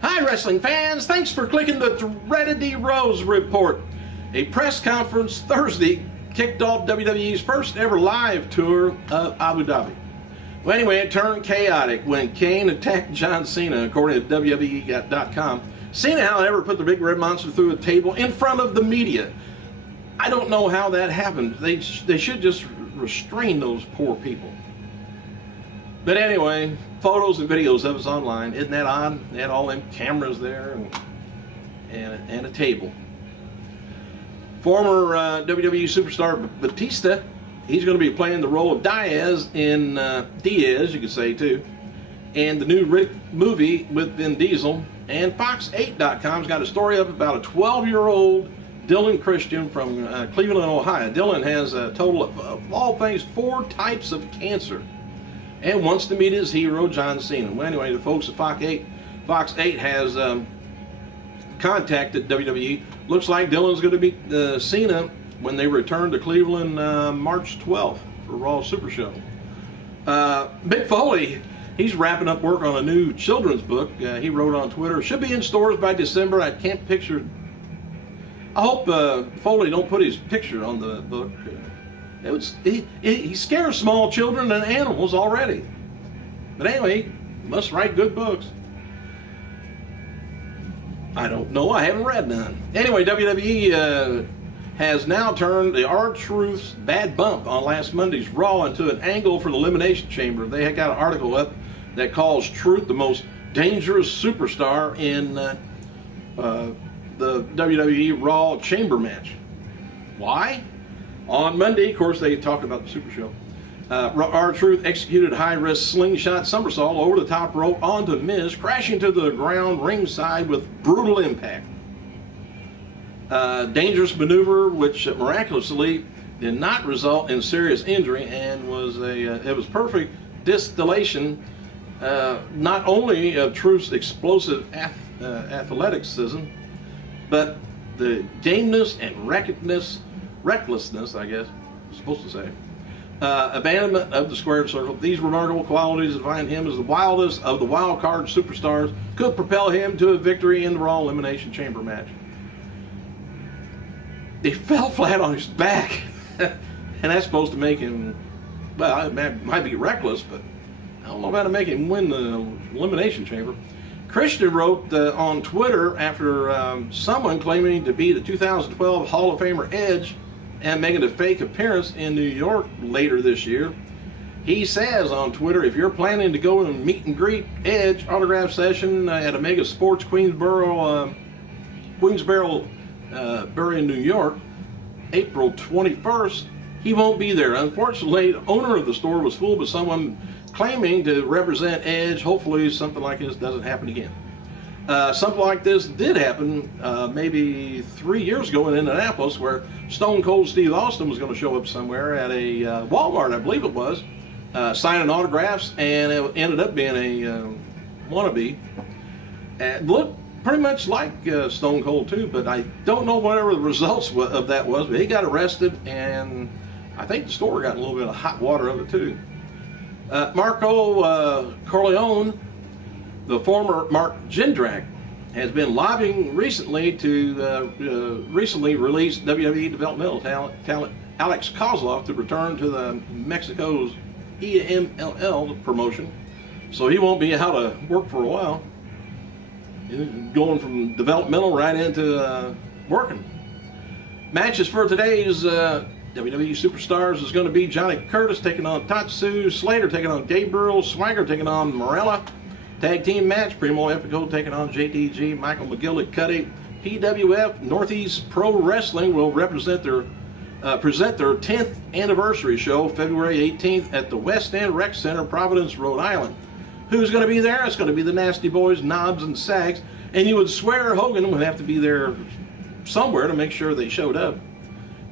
Hi, wrestling fans. Thanks for clicking the Dreaded D Rose Report. A press conference Thursday kicked off WWE's first ever live tour of Abu Dhabi. Well, anyway, it turned chaotic when KANE attacked John Cena, according to WWE.com. Cena, however, put the big red monster through a table in front of the media. I don't know how that happened. They should just restrain those poor people. But anyway, photos and videos of us online. Isn't that odd? They had all them cameras there and a table. Former WWE superstar Batista, he's going to be playing the role of Diaz in Diaz, you could say too, and the new Rick movie with Vin Diesel. And Fox8.com's got a story up about a 12-year-old Dylan Christian from Cleveland, Ohio. Dylan has a total of all things 4 types of cancer and wants to meet his hero, John Cena. Well, anyway, the folks at Fox8 has contacted WWE. Looks like Dylan's going to meet Cena when they return to Cleveland March 12th for Raw Super Show. Mick Foley, he's wrapping up work on a new children's book. He wrote on Twitter, should be in stores by December. I can't picture. I hope Foley don't put his picture on the book. He scares small children and animals already. But anyway, he must write good books. I don't know. I haven't read none. Anyway, WWE has now turned the R-Truth's bad bump on last Monday's Raw into an angle for the Elimination Chamber. They had got an article up that calls Truth the most dangerous superstar in the WWE Raw Chamber match. Why? On Monday, of course, they talked about the Super Show. R-Truth executed a high-risk slingshot somersault over the top rope onto Miz, crashing to the ground ringside with brutal impact. Dangerous maneuver, which miraculously did not result in serious injury, and it was perfect distillation not only of Truth's explosive athleticism, but the gameness and recklessness, I guess, I'm supposed to say, abandonment of the squared circle. These remarkable qualities define him as the wildest of the wild card superstars, could propel him to a victory in the Raw Elimination Chamber match. He fell flat on his back, and that's supposed to make him, well, it might be reckless, but I don't know about to make him win the Elimination Chamber. Christian wrote on Twitter after someone claiming to be the 2012 Hall of Famer Edge and making a fake appearance in New York later this year. He says on Twitter, if you're planning to go and meet and greet Edge autograph session at a Mega Sports Queensboro, in New York, April 21st, he won't be there. Unfortunately, the owner of the store was fooled by someone claiming to represent Edge. Hopefully something like this doesn't happen again. Something like this did happen maybe 3 years ago in Indianapolis, where Stone Cold Steve Austin was going to show up somewhere at a Walmart, I believe it was, signing autographs, and it ended up being a wannabe. And looked pretty much like Stone Cold too, but I don't know whatever the results of that was, but he got arrested, and I think the store got a little bit of hot water of it too. Marco Corleone, the former Mark Jindrak, has been lobbying recently to recently release WWE developmental talent Alex Kozlov to return to the Mexico's EMLL promotion, so he won't be out of work for a while. Going from developmental right into working. Matches for today's WWE Superstars is going to be Johnny Curtis taking on Tatsu, Slater taking on Gabriel, Swagger taking on Morella. Tag team match, Primo Epico taking on JTG, Michael McGillicuddy. PWF Northeast Pro Wrestling will present their 10th anniversary show February 18th at the West End Rec Center, Providence, Rhode Island. Who's going to be there? It's going to be the Nasty Boys, Knobs, and Sags. And you would swear Hogan would have to be there somewhere to make sure they showed up.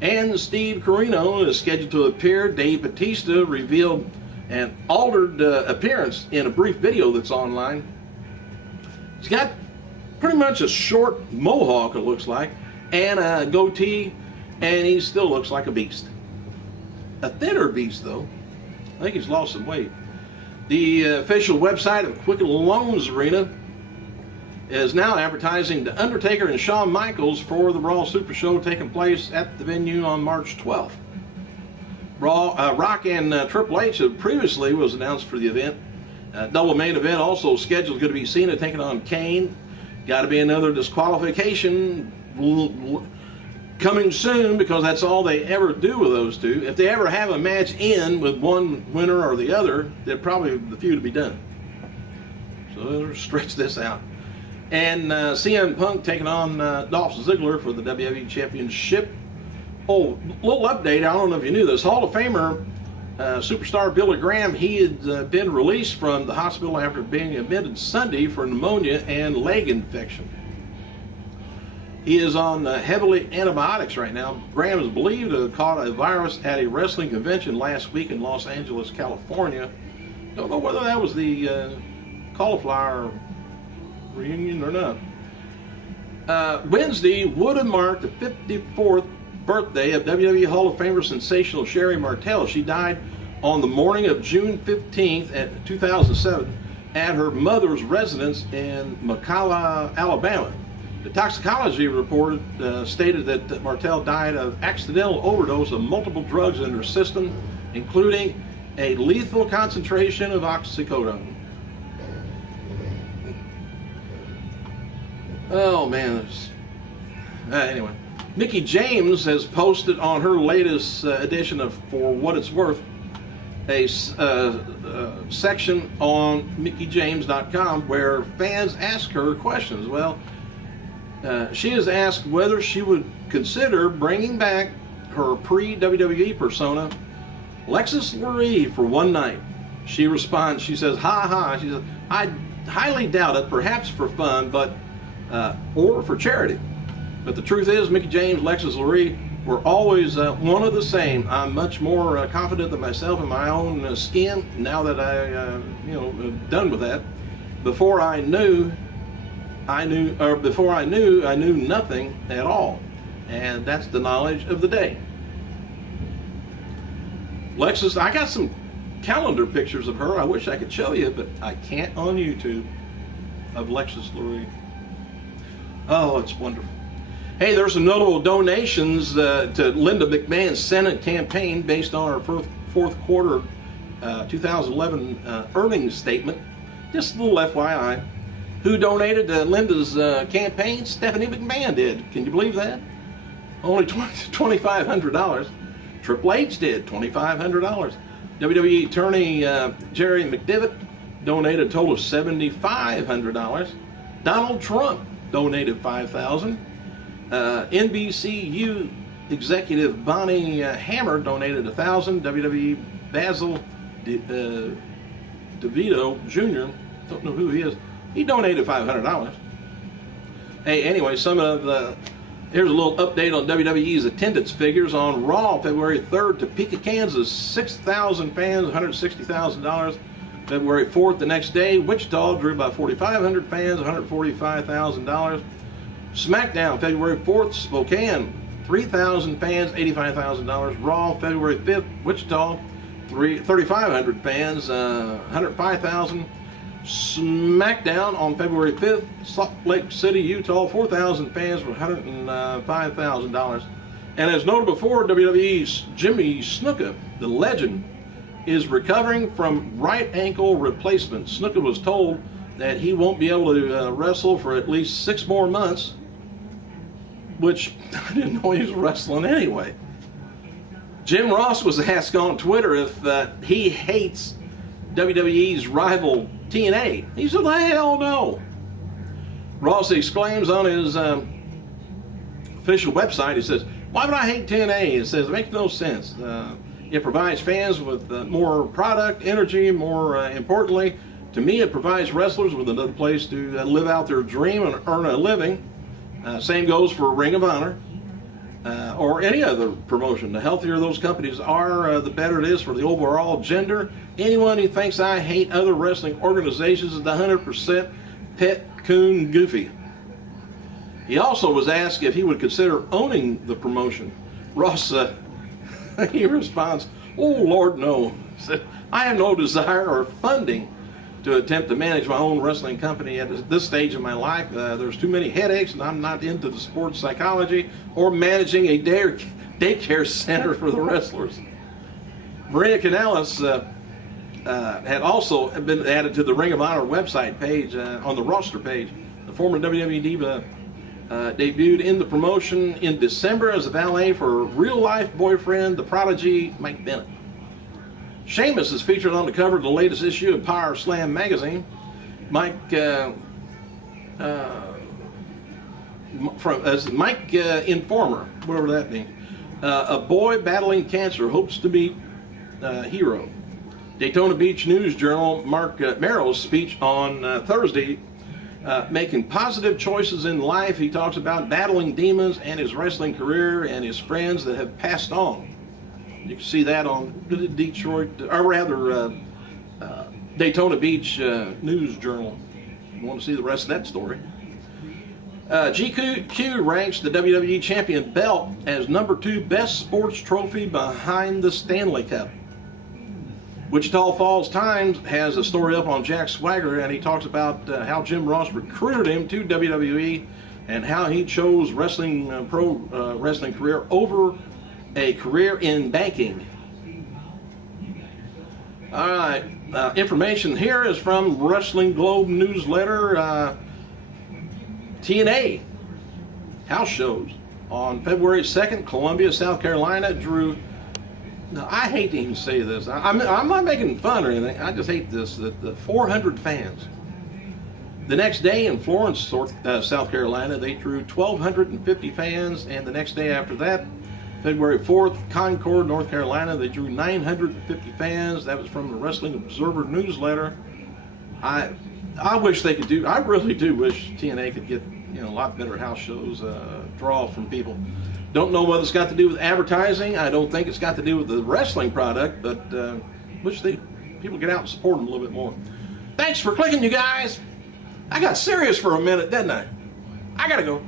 And Steve Corino is scheduled to appear. Dave Batista revealed an altered appearance in a brief video that's online. He's got pretty much a short mohawk, it looks like, and a goatee, and he still looks like a beast. A thinner beast, though. I think he's lost some weight. The official website of Quicken Loans Arena is now advertising The Undertaker and Shawn Michaels for the Raw Super Show taking place at the venue on March 12th. Rock and Triple H previously was announced for the event. Double main event also scheduled, going to be CENA taking on KANE. Got to be another disqualification coming soon, because that's all they ever do with those two. If they ever have a match in with one winner or the other, they're probably the feud to be done. So they'll stretch this out. And CM Punk taking on Dolph Ziggler for the WWE Championship. Oh, little update, I don't know if you knew this. Hall of Famer superstar Billy Graham, he had been released from the hospital after being admitted Sunday for pneumonia and leg infection. He is on heavily antibiotics right now. Graham is believed to have caught a virus at a wrestling convention last week in Los Angeles, California. Don't know whether that was the cauliflower reunion or not. Wednesday would have marked the 54th birthday of WWE Hall of Famer sensational Sherry Martel. She died on the morning of June 15th, 2007 at her mother's residence in McCalla, Alabama. The toxicology report stated that Martel died of accidental overdose of multiple drugs in her system, including a lethal concentration of oxycodone. Oh man, anyway. Mickie James has posted on her latest edition of For What It's Worth a section on micheals.com where fans ask her questions. Well, she has asked whether she would consider bringing back her pre-WWE persona, Lexis Lurie, for one night. She responds, she says, ha ha, she says, I highly doubt it, perhaps for fun, but or for charity. But the truth is, Mickie James, Lexis Lurie were always one of the same. I'm much more confident than myself in my own skin now that I, done with that. Before I knew nothing at all, and that's the knowledge of the day. Lexis, I got some calendar pictures of her. I wish I could show you, but I can't on YouTube, of Lexis Lurie. Oh, it's wonderful. Hey, there's some notable donations to Linda McMahon's CENA campaign based on her fourth quarter 2011 earnings statement. Just a little FYI. Who donated to Linda's campaign? Stephanie McMahon did. Can you believe that? Only $2,500. Triple H did, $2,500. WWE attorney Jerry McDevitt donated a total of $7,500. Donald Trump donated $5,000. NBCU executive Bonnie Hammer donated $1,000. WWE Basil DeVito Jr., don't know who he is, he donated $500. Hey, anyway, here's a little update on WWE's attendance figures. On Raw, February 3rd, Topeka, Kansas, 6,000 fans, $160,000. February 4th, the next day, Wichita drew about 4,500 fans, $145,000. SmackDown, February 4th, Spokane, 3,000 fans, $85,000. Raw, February 5th, Wichita, 3,500 fans, $105,000. SmackDown on February 5th, Salt Lake City, Utah, 4,000 fans for $105,000. And as noted before, WWE's Jimmy Snuka, the legend, is recovering from right ankle replacement. Snuka was told that he won't be able to wrestle for at least 6 more months, which I didn't know he was wrestling anyway. Jim Ross was asked on Twitter if he hates WWE's rival TNA. He said, hell no. Ross exclaims on his official website, he says, why would I hate TNA? He says, it makes no sense. It provides fans with more product, energy, more importantly, to me it provides wrestlers with another place to live out their dream and earn a living. Same goes for Ring of Honor or any other promotion. The healthier those companies are, the better it is for the overall gender. Anyone who thinks I hate other wrestling organizations is the 100% pet coon goofy. He also was asked if he would consider owning the promotion. Ross, he responds, oh Lord, no. He said, I have no desire or funding to attempt to manage my own wrestling company at this stage of my life. There's too many headaches, and I'm not into the sports psychology or managing a daycare center for the wrestlers. Maria Kanellis had also been added to the Ring of Honor website page on the roster page. The former WWE Diva debuted in the promotion in December as a valet for real-life boyfriend, the prodigy Mike Bennett. Sheamus is featured on the cover of the latest issue of Power Slam magazine. Mike Informer, whatever that means. A boy battling cancer hopes to be a hero. Daytona Beach News Journal Mark Merrill's speech on Thursday, making positive choices in life. He talks about battling demons and his wrestling career and his friends that have passed on. You can see that on Daytona Beach News Journal. You want to see the rest of that story. GQ ranks the WWE Champion belt as #2 best sports trophy behind the Stanley Cup. Wichita Falls Times has a story up on Jack Swagger, and he talks about how Jim Ross recruited him to WWE and how he chose pro wrestling career over a career in banking. All right, information here is from Wrestling Globe newsletter. TNA house shows on February 2nd, Columbia, South Carolina drew. Now, I hate to even say this. I'm not making fun or anything. I just hate this. The 400 fans. The next day in Florence, South Carolina, they drew 1,250 fans, and the next day after that, February 4th, Concord, North Carolina, they drew 950 fans. That was from the Wrestling Observer newsletter. I wish they could do. I really do wish TNA could get a lot better house shows, draw from people. Don't know what it's got to do with advertising. I don't think it's got to do with the wrestling product, but wish people get out and support them a little bit more. Thanks for clicking, you guys. I got serious for a minute, didn't I? I gotta go.